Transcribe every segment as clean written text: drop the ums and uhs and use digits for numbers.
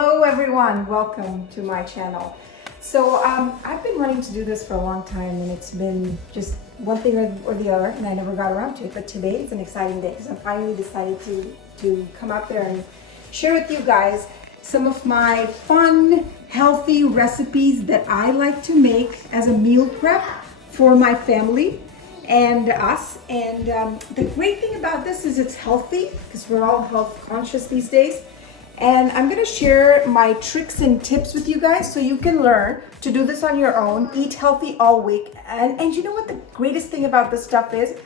Hello everyone, welcome to my channel. So I've been wanting to do this for a long time, and it's been just one thing or the other, and I never got around to it. But today is an exciting day because I finally decided to come out there and share with you guys some of my fun, healthy recipes that I like to make as a meal prep for my family and us. And the great thing about this is it's healthy because we're all health conscious these days. And I'm gonna share my tricks and tips with you guys so you can learn to do this on your own, eat healthy all week. And you know what the greatest thing about this stuff is?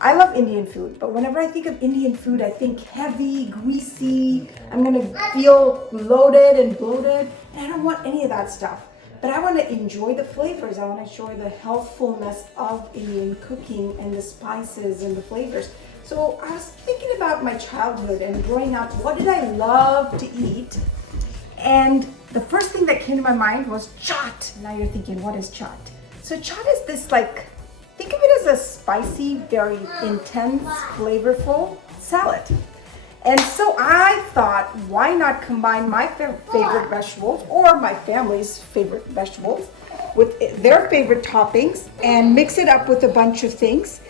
I love Indian food, but whenever I think of Indian food, I think heavy, greasy, I'm gonna feel loaded and bloated, and I don't want any of that stuff. But I wanna enjoy the flavors. I wanna enjoy the healthfulness of Indian cooking and the spices and the flavors. So I was thinking about my childhood and growing up, what did I love to eat? And the first thing that came to my mind was chaat. Now you're thinking, what is chaat? So chaat is this, like, think of it as a spicy, very intense, flavorful salad. And so I thought, why not combine my favorite vegetables or my family's favorite vegetables with their favorite toppings and mix it up with a bunch of things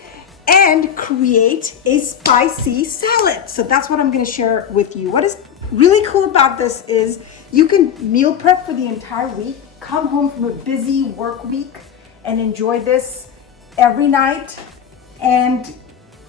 and create a spicy salad. So that's what I'm gonna share with you. What is really cool about this is you can meal prep for the entire week, come home from a busy work week and enjoy this every night and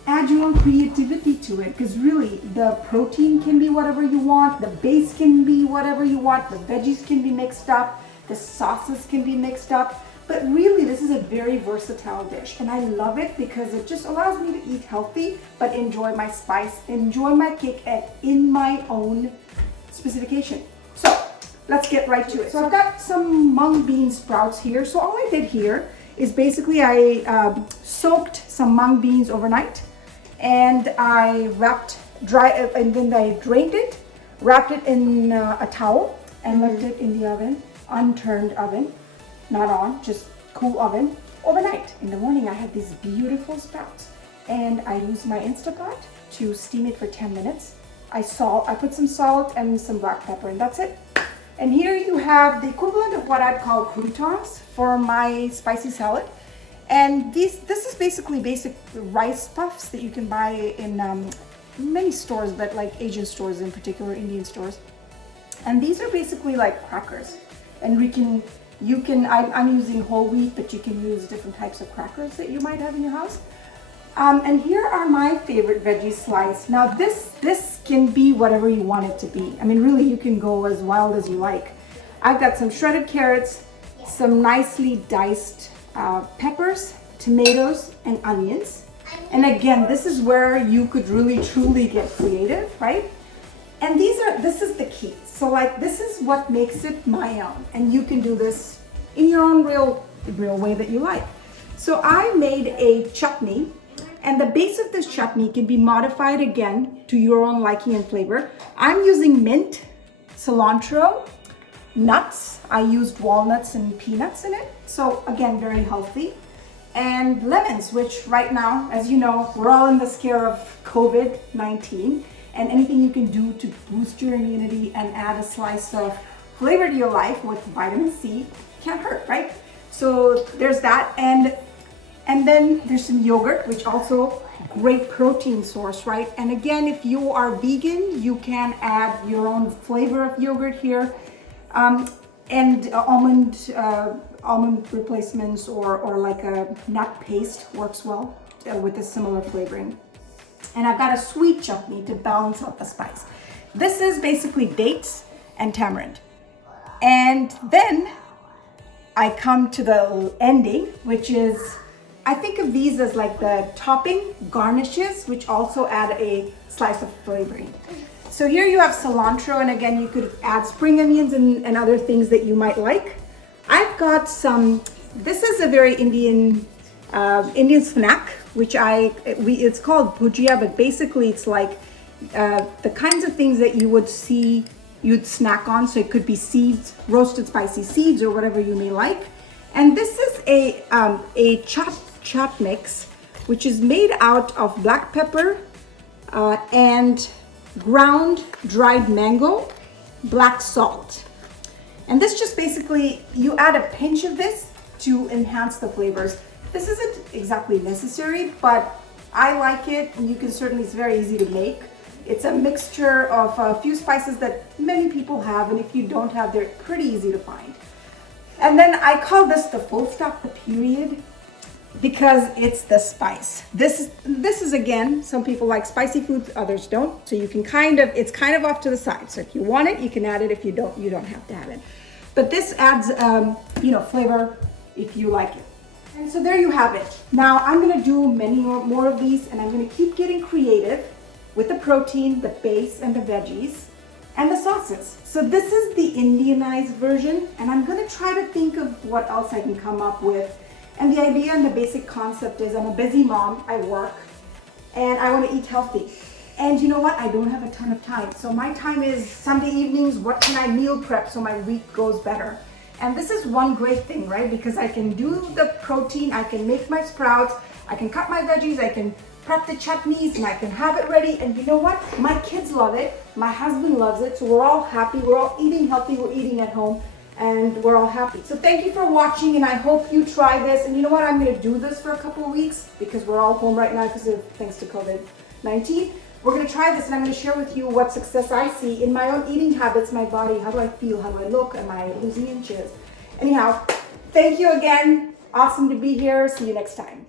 add your own creativity to it, because really the protein can be whatever you want, the base can be whatever you want, the veggies can be mixed up, the sauces can be mixed up. But really, this is a very versatile dish, and I love it because it just allows me to eat healthy, but enjoy my spice, enjoy my cake in my own specification. So let's get right to it. So I've got some mung bean sprouts here. So all I did here is basically I soaked some mung beans overnight, and I and then I drained it, wrapped it in a towel, and left it in the oven, unturned oven. Not on, just cool oven overnight. In the morning, I had these beautiful sprouts, and I used my Instapot to steam it for 10 minutes. I put some salt and some black pepper, and that's it. And here you have the equivalent of what I'd call croutons for my spicy salad. And this is basically basic rice puffs that you can buy in many stores, but like Asian stores in particular, Indian stores. And these are basically like crackers, and I'm using whole wheat, but you can use different types of crackers that you might have in your house. And here are my favorite veggie slice. Now this can be whatever you want it to be. I mean, really, you can go as wild as you like. I've got some shredded carrots, some nicely diced peppers, tomatoes, and onions. And again, this is where you could really truly get creative, right? And this is the key. So like, this is what makes it my own, and you can do this in your own real way that you like. So I made a chutney, and the base of this chutney can be modified again to your own liking and flavor. I'm using mint, cilantro, nuts. I used walnuts and peanuts in it. So again, very healthy. And lemons, which right now, as you know, we're all in the scare of COVID-19. And anything you can do to boost your immunity and add a slice of flavor to your life with vitamin C can't hurt, right? So there's that. And then there's some yogurt, which also great protein source, right? And again, if you are vegan, you can add your own flavor of yogurt here. And almond replacements or like a nut paste works well with a similar flavoring. And I've got a sweet chutney to balance out the spice. This is basically dates and tamarind. And then I come to the ending, which is, I think of these as like the topping garnishes, which also add a slice of flavoring. So here you have cilantro, and again, you could add spring onions and other things that you might like. I've got this is a very Indian snack, which it's called bhujia, but basically it's like the kinds of things that you'd snack on. So it could be seeds, roasted spicy seeds, or whatever you may like. And this is a chaat mix, which is made out of black pepper and ground dried mango black salt. And this just basically, you add a pinch of this to enhance the flavors. This isn't exactly necessary, but I like it, and you can certainly, it's very easy to make. It's a mixture of a few spices that many people have, and if you don't have, they're pretty easy to find. And then I call this the full stop, the period, because it's the spice. This is again, some people like spicy foods, others don't. So you can it's kind of off to the side. So if you want it, you can add it. If you don't, you don't have to have it. But this adds, flavor if you like it. And so there you have it. Now I'm gonna do many more of these, and I'm gonna keep getting creative with the protein, the base, and the veggies, and the sauces. So this is the Indianized version, and I'm gonna try to think of what else I can come up with. And the idea and the basic concept is I'm a busy mom, I work, and I wanna eat healthy. And you know what? I don't have a ton of time. So my time is Sunday evenings, what can I meal prep so my week goes better? And this is one great thing, right? Because I can do the protein, I can make my sprouts, I can cut my veggies, I can prep the chutneys, and I can have it ready. And you know what? My kids love it, my husband loves it, so we're all happy, we're all eating healthy, we're eating at home, and we're all happy. So thank you for watching, and I hope you try this. And you know what? I'm gonna do this for a couple of weeks because we're all home right now thanks to COVID-19. We're gonna try this, and I'm gonna share with you what success I see in my own eating habits, my body, how do I feel, how do I look, am I losing inches? Anyhow, thank you again. Awesome to be here. See you next time.